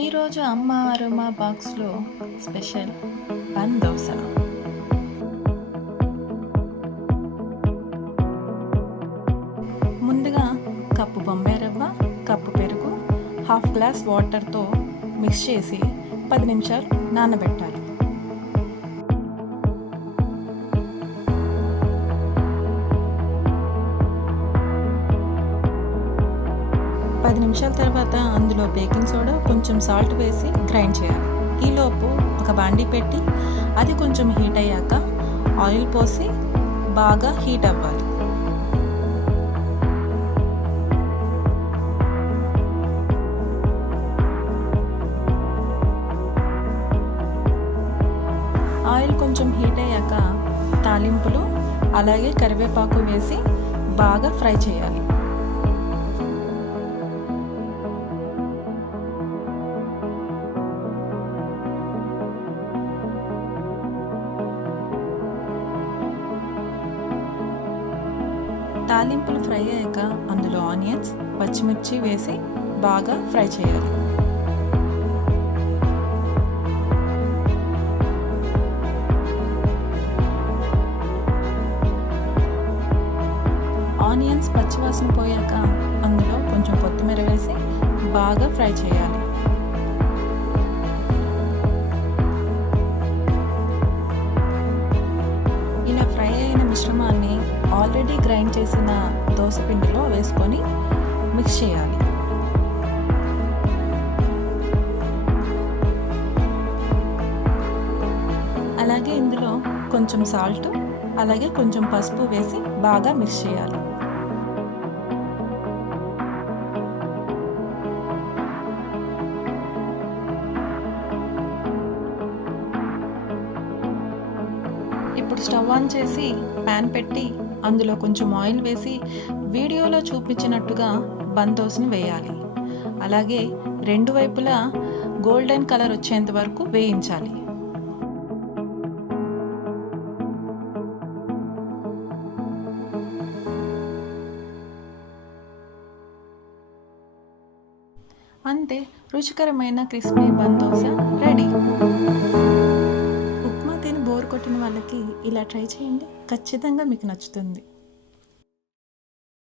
ఈరోజు అమ్మ అరుమ బాక్స్లో స్పెషల్ బన్ దోశ. ముందుగా కప్పు బొంబాయి రవ్వ, కప్పు పెరుగు, హాఫ్ గ్లాస్ వాటర్తో మిక్స్ చేసి 10 నిమిషాలు నానబెట్టాలి. పది నిమిషాల తర్వాత అందులో బేకింగ్ సోడా, కొంచెం సాల్ట్ వేసి గ్రైండ్ చేయాలి. ఈలోపు ఒక బాండీ పెట్టి అది కొంచెం హీట్ అయ్యాక ఆయిల్ పోసి బాగా హీట్ అవ్వాలి. ఆయిల్ కొంచెం హీట్ అయ్యాక తాలింపులు అలాగే కరివేపాకు వేసి బాగా ఫ్రై చేయాలి. తాలింపులు ఫ్రై అయ్యాక అందులో ఆనియన్స్, పచ్చిమిర్చి వేసి బాగా ఫ్రై చేయాలి. ఆనియన్స్ పచ్చివాసన పోయాక అందులో కొంచెం కొత్తిమీర వేసి బాగా ఫ్రై చేయాలి. ఇలా ఫ్రై అయిన మిశ్రమాన్ని ఆల్రెడీ గ్రైండ్ చేసిన దోస పిండిలో వేసుకొని మిక్స్ చేయాలి. అలాగే ఇందులో కొంచెం సాల్ట్ అలాగే కొంచెం పసుపు వేసి బాగా మిక్స్ చేయాలి. ఇప్పుడు స్టవ్ ఆన్ చేసి ప్యాన్ పెట్టి అందులో కొంచెం ఆయిల్ వేసి వీడియోలో చూపించినట్టుగా బన్ దోసను వేయాలి. అలాగే రెండు వైపులా గోల్డెన్ కలర్ వచ్చేంత వరకు వేయించాలి. అంతే, రుచికరమైన crispy bun dosa ready. Upma తిని బోర్ కొట్టిన వాళ్ళకి ఇలా ట్రై చేయండి, ఖచ్చితంగా మీకు నచ్చుతుంది.